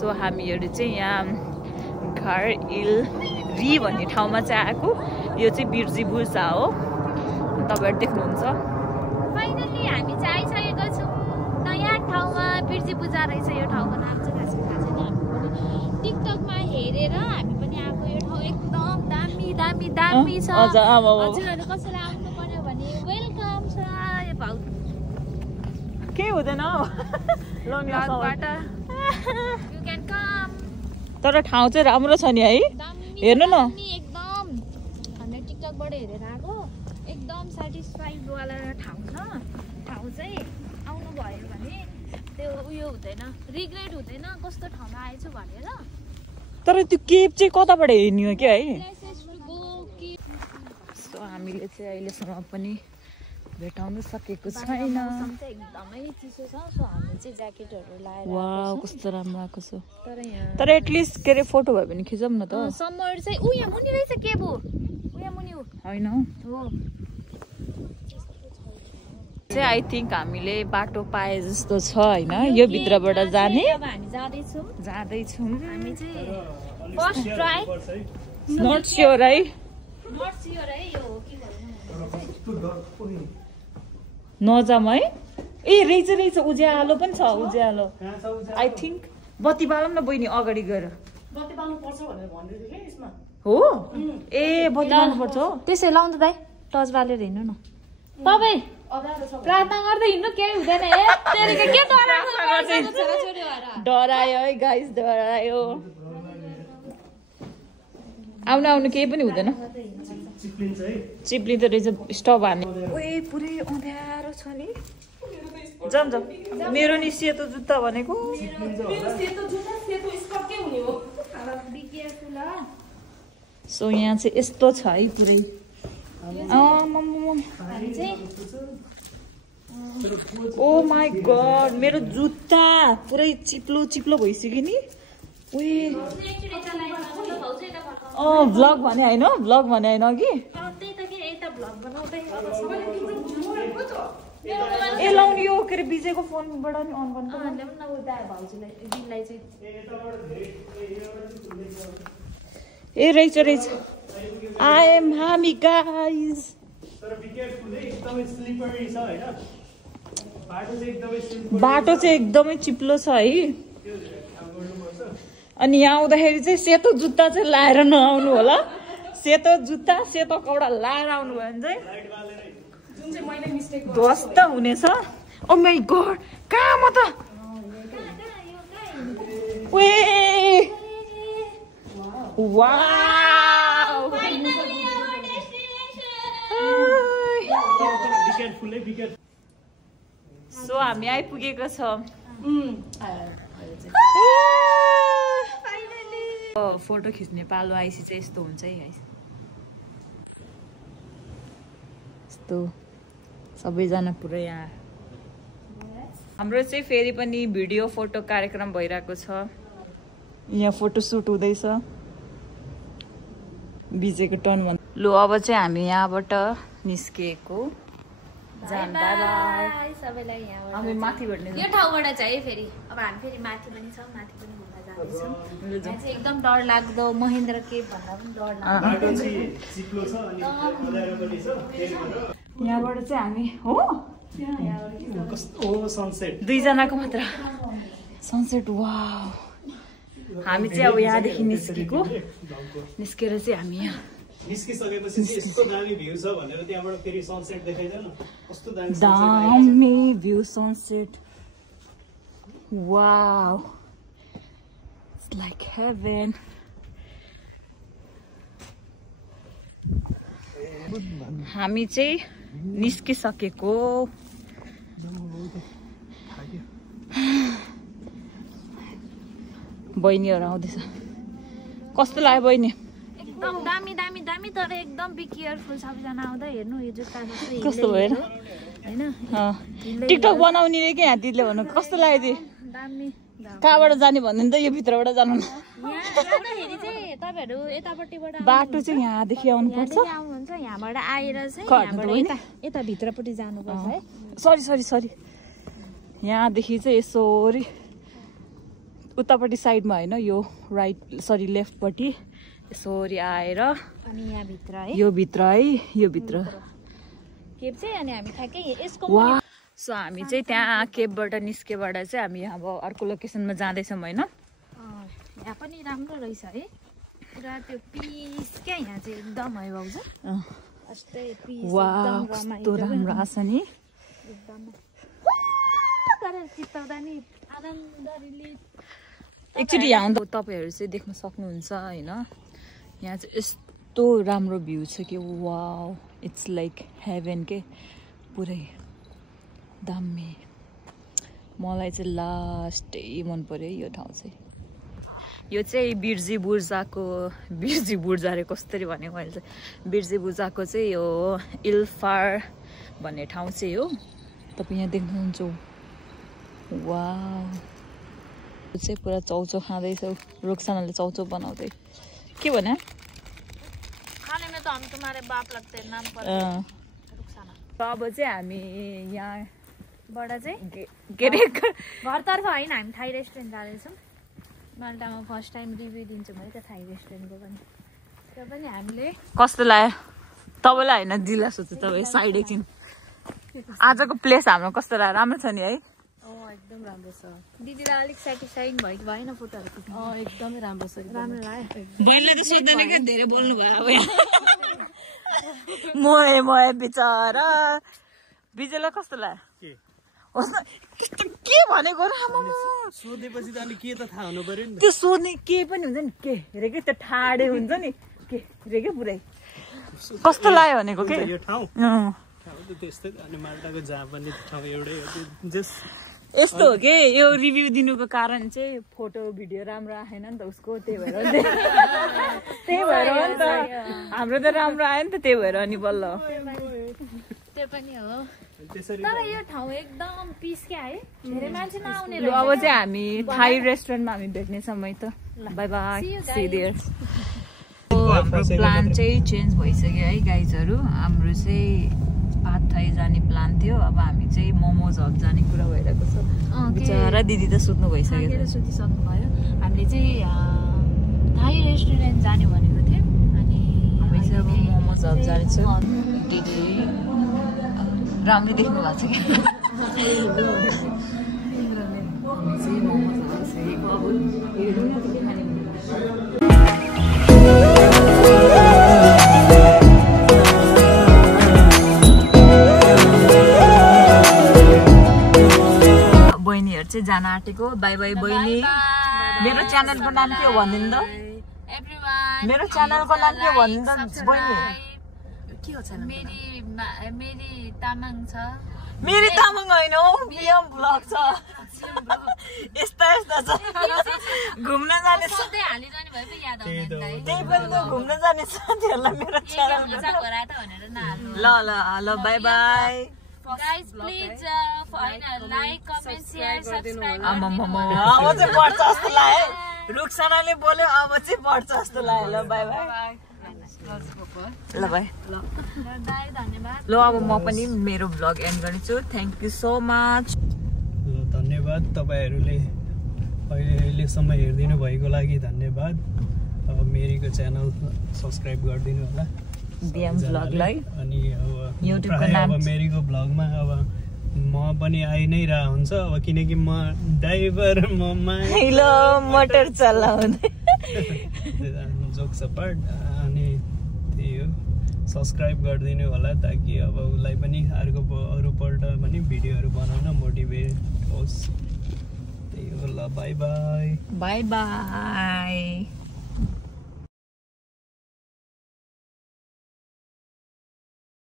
So हामीहरू चाहिँ यहाँ घर इल री भन्ने ठाउँमा चाहिँ आएको। यो चाहिँ बिर्जी बुर्जा हो, तपाईँहरू देख्नुहुन्छ। फाइनली हामी चाहिँ आइसकेको छौँ नयाँ ठाउँमा। बिर्जी पूजा रहेछ यो ठाउँको नाम चाहिँ, खास थाहा छैन। हामी टिकटकमा हेरेर हामी पनि आएको। यो ठाउँ एकदम दामी दामी दामी छ। हजुरहरू कसैलाई आउनु पर्यो भने वेलकम छ। यो भाउ केही हुँदैन ब्लगबाट यु क्यान कम। तर ठाउँ चाहिँ राम्रो छ नि है, हेर्नु न। एकदम हामीले टिकटकबाट हेरेर आएको। एकदम सेटिस्फाइड वाला ठाउँ छ। ठाउँ चाहिँ आउनु भयो भने त्यो उयो हुँदैन, रिग्रेट हुँदैन कस्तो ठाउँमा आएछु भनेर। तर त्यो केप चाहिँ कताबाट हेर्ने हो क्या है। सो हामीले चाहिँ अहिलेसम्म पनि भेटाउनु सकेको छैन। एकदमै चिसो छ। सो हामी चाहिँ ज्याकेटहरू लाएर वाउ कस्तो राम्रो आएको छ। तर एटलिस्ट के अरे फोटो भयो भने खिचौँ न त। समर चाहिँ उ यहाँ मुनि रहेछ के बो, उ यहाँ मुनि हो होइन हो। चाहिँ आई थिङ्क हामीले बाटो पाए जस्तो छ होइन, यो भित्रबाट जाने। अब हामी जाँदैछौँ। हामी चाहिँ फर्स्ट ट्राई। नट स्योर है, नट स्योर है यो हो कि भन्नु। नजाम है। ए रहेछ उज्यालो पनि छ, उज्यालो आई थिङ्क। बत्ती बालौँ न बहिनी अगाडि गएर। हो ए बत्ती बाल्नु पर्छ हो। त्यसै लाउनु दाइ, टच बालेर हिँड्नु न। तपाईँ प्रार्थना गर्दै हिँड्नु, केही हुँदैन। डरायो है गाइस, डरायो। आउनु केही पनि हुँदैन। चिप्लिँदो रहेछ स्टभ हान्ने। ओए पुरै अँध्यारो छ नि। जाम मेरो नि सेतो जुत्ता भनेको। सो यहाँ चाहिँ यस्तो छ है पुरै। ओ माई गड, मेरो जुत्ता पुरै चिप्लो भइसक्यो नि। भ्लग भने होइन, भ्लग भने होइन अघि। ए लाउने यो के अरे विजयको फोनबाट नि अन गर्नु। ए रहेछ आई एम हामी गाइज। बाटो चाहिँ एकदमै चिप्लो छ है। अनि यहाँ आउँदाखेरि चाहिँ सेतो जुत्ता चाहिँ लाएर नआउनु होला। सेतो जुत्ता सेतो कपडा लाएर आउनु भयो भने चाहिँ ध्वस्त हुनेछ। ओ माई गड, कहाँ म त सो हामी आइपुगेको छ। फोटो खिच्ने पालो आइसी चाहिँ यस्तो हुन्छ है गाइस। यस्तो सबैजना पुरै यहाँ। हाम्रो चाहिँ फेरि पनि भिडियो फोटो कार्यक्रम भइरहेको छ। यहाँ फोटो सुट हुँदैछ। बिजेको टर्न भन्। लु अब चाहिँ हामी यहाँबाट निस्किएको। सबैलाई यहाँबाट हामी माथि बढ्ने। यो ठाउँबाट चाहिँ फेरि अब हामी फेरि माथि पनि छौँ, माथि पनि घुम्न जाँदैछौँ। यहाँ चाहिँ एकदम डर लाग्दो महेन्द्र केभ भन्दा पनि डर लाग्दो। यहाँबाट चाहिँ हामी हो दुईजनाको मात्र सनसेट। वाउ, हामी चाहिँ अब यहाँदेखि निस्केर चाहिँ हामी यहाँ निस्किसकेपछि यस्तो दामी भ्यू छ भनेर त्यहाँबाट फेरि सनसेट देखाइदैन। कस्तो दामी view sunset. Wow, it's like heaven. हामी चाहिँ निस्किसकेको। बहिनीहरू आउँदैछ। कस्तो लाग्यो बहिनी? एकदम दामी दामी दामी। तर एकदम बी केयरफुल सबैजना आउँदा। हेर्नु यो जुत्ता कस्तो भयो होइन। टिकटक बनाउनेले के यहाँ दिदीले भन्नु कस्तो लाग्यो दि? दामी। कहाँबाट जाने भन्नु नि त, यो भित्रबाट जानु न। जाँदाखेरि चाहिँ तपाईँहरू यतापट्टिबाट बाटो चाहिँ यहाँदेखि आउनुपर्छ। आउनुहुन्छ यहाँबाट आएर चाहिँ यता भित्रपट्टि जानुपर्छ है। सरी यहाँदेखि चाहिँ यसरी उतापट्टि साइडमा होइन यो राइट सरी लेफ्टपट्टि यसरी आएर अनि यहाँ भित्र है यो भित्र है यो भित्र केब चाहिँ अनि हामी ठ्याक्कै यसको वा सो हामी चाहिँ त्यहाँ केबबाट निस्केबाट चाहिँ हामी अब अर्को लोकेसनमा जाँदैछौँ होइन यहाँ पनि राम्रो रहेछ है पुरा त्यो पिस क्या यहाँ चाहिँ एकदम है भाउजू यस्तै पिस वाउ कस्तो राम्रो आछ नि एकदम गरेर चित्ताउँदा नि आनन्दले एकचोटि यहाँ तपाईँहरू चाहिँ देख्न सक्नुहुन्छ होइन यहाँ चाहिँ यस्तो राम्रो भ्यू छ कि वाउ इट्स लाइक हेभन के पुरै दामी मलाई चाहिँ लास्टै मन पर्यो यो ठाउँ चाहिँ यो चाहिँ बिर्जी बुर्जा रे कसरी भने मैले चाहिँ बिर्जी बुर्जाको चाहिँ यो इल्फार भन्ने ठाउँ चाहिँ हो तपाईँ यहाँ देख्नुहुन्छ वाउ यो चाहिँ पुरा चौचो खाँदैछौ रुक्सानाले चौचो बनाउँदै के भने खाने में तो हम तुम्हारे बाप लगते हैं नाम पर रुक्साना अब चाहिँ हामी यहाँ बाट चाहिँ के अरे घरतर्फ होइन हामी थाई रेस्टुरेन्ट जाँदैछौँ माल्टामा फर्स्ट टाइम रिभ्यू दिन्छु मैले त थाई रेस्टुरेन्टको पनि त्यो पनि हामीले कस्तो लाग्यो तपाईँलाई होइन दिला सोध्छु तपाईँ साइड एकछिन आजको प्लेस हाम्रो कस्तो लाग्यो राम्रो छ नि है एकदम राम्रो छ दिदीलाई अलिक सेटिस्फाइङ भएको भएन फोटोहरू खिच्नु एकदमै राम्रो छ राम्रो लाग्यो बहिनीले त सोध्दैन क्या धेरै बोल्नु भयो अब मोए बिचरा विजयलाई कस्तो लाग्यो के भनेको सोधेपछि त अनि के त थाहा हुनु पर्यो नि त्यो सोध्ने के पनि हुन्छ नि के रे के त्यो ठाडे हुन्छ नि के रे के पुरै कस्तो लाग्यो भनेको के यो ठाउँ त त्यस्तै अनि माल्टाको जहाँ पनि ठाउँ एउटै हो जस यस्तो हो कि यो रिभ्यू दिनुको कारण चाहिँ फोटो भिडियो राम्रो आएन नि त उसको त्यही भएर त्यही भएर हो नि त हाम्रो त राम्रो आयो नि त त्यही भएर अनि बल्ल त्यो पनि हो त्यसरी तर यो ठाउँ एकदम पिस क्या है धेरै मान्छे नआउने ल अब चाहिँ हामी थाई रेस्टुरेन्टमा हामी भेट्नेछौँ है त बाई बाई सी देयर हाम्रो प्लान चाहिँ चेन्ज भइसक्यो है गाइजहरू हाम्रो चाहिँ भात थाई जाने प्लान थियो अब हामी चाहिँ मोमोज हब जाने कुरा भइरहेको छ बिचरा दिदी त सुत्नु भइसक्यो सुतिसक्नु भयो हामीले चाहिँ थाई रेस्टुरेन्ट जाने भनेको थियौँ अनि हामी चाहिँ अब मोमोज हब जानेछौँ दिदी राम्रै देख्नु भएको छ बहिनीहरू चाहिँ जान आँटेको बाई बाई बहिनी मेरो च्यानलको नाम के हो भनिदिनु त मेरो च्यानलको नाम के हो भनिदिनु त बहिनी के हो छैन मेरी तामाङ छ मेरी तामाङ होइन हौ बिएम ब्लग छ यस्ता छ घुम्न जाने सधैँ हालिरहने भए पो याद आउँदैन त्यही पनि त घुम्न जाने साथीहरूलाई मेरो च्यानल ल by by Guys, please like, comment, share, subscribe. अब चाहिँ बढ्छ जस्तो लाग्यो रुक्सानाले बोल्यो अब चाहिँ बढ्छ जस्तो लाग्यो ल बाई बाई ल बाई धन्यवाद ल अब म पनि मेरो भ्लग एन्ड गर्नेछु थ्याङ्क यू सो मच ल धन्यवाद तपाईँहरूले अहिलेसम्म हेरिदिनु भएको लागि धन्यवाद अब मेरीको च्यानल सब्सक्राइब गरिदिनु होला बिएम भ्लगलाई अनि अब युट्युबको नाम अब मेरीको भ्लगमा अब म पनि आइ नै रह हुन्छ अब किनकि म ड्राइभर म हेलो मोटर चलाउँदै जोक सपाट अनि त्यही हो सब्सक्राइब गरिदिनु होला ताकि अब उसलाई पनि अरूपल्ट पनि भिडियोहरू बनाउन मोटिभेट होस् त्यही हो ल बाई बाई बाई बाई